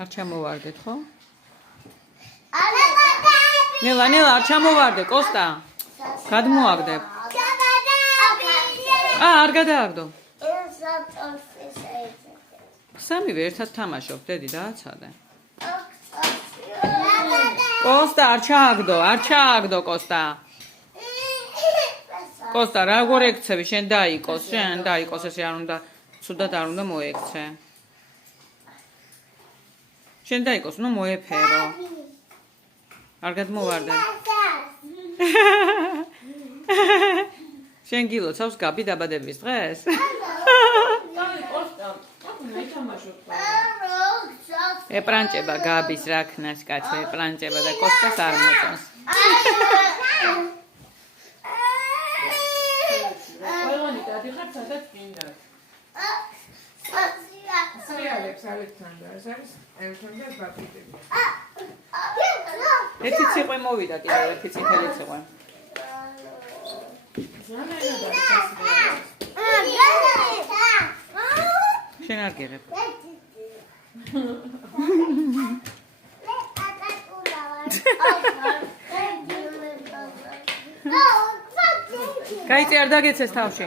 არ ჩამოვარდეთ, ხო? ნელა, არ ჩამოვარდე, კოსტა. გადმოაგდებ. არ გადააგდო. სამივე ერთად თამაშობ, დედი, დააცადე. კოსტა, არ ჩააგდო, კოსტა. კოსტა, როგორ ექცევი, შენ დაიკოს, ესე არ უნდა, ცუდად არ უნდა მოექცე. შენ დაიკოს, ნუ მოეფერო. არ გადმოვარდე. შენ გილოცავს გაბი დაბადების დღეს? ეპრანჭება გაბის რაქნას კაცო, ეპრანჭება და კოსტას არ მოწონს. ყველანი დადიხარ სადაც გინდა. სრიალებს ალექსანდრას არის ელჩონდა ბაკიტები. ერთი ციყვე მოვიდა კიდევ ერთი წითელი ციყვე. შენ არ გიღებ. გაიწი არ დაგეცეს თავში.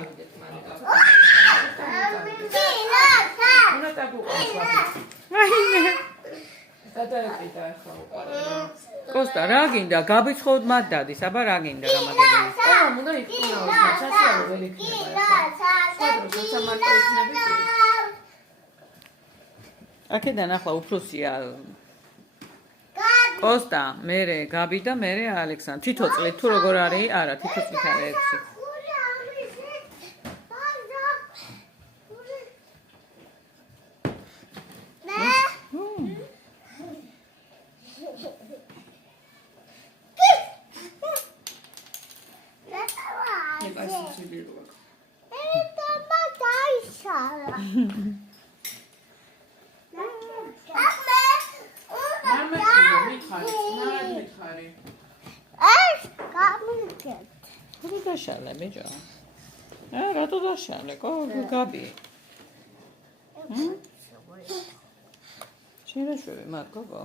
კოსტა, რა გინდა? გაბიც ხო მათ დადის, აბა რა გინდა გამაგებელი? უნდა იქნაოს, სასიარო ვერ იქნება. სხვა მარტო იქნები. აქედან ახლა უფროსია კოსტა, მერე გაბი და მერე ალექსანდრე. თითო წლით თუ როგორ არის? არა, თითო წლით არა, 6. დაშალე ბიჭო. რატო დაშალე? გაბი. შენ რა შვები, მარ გოგო?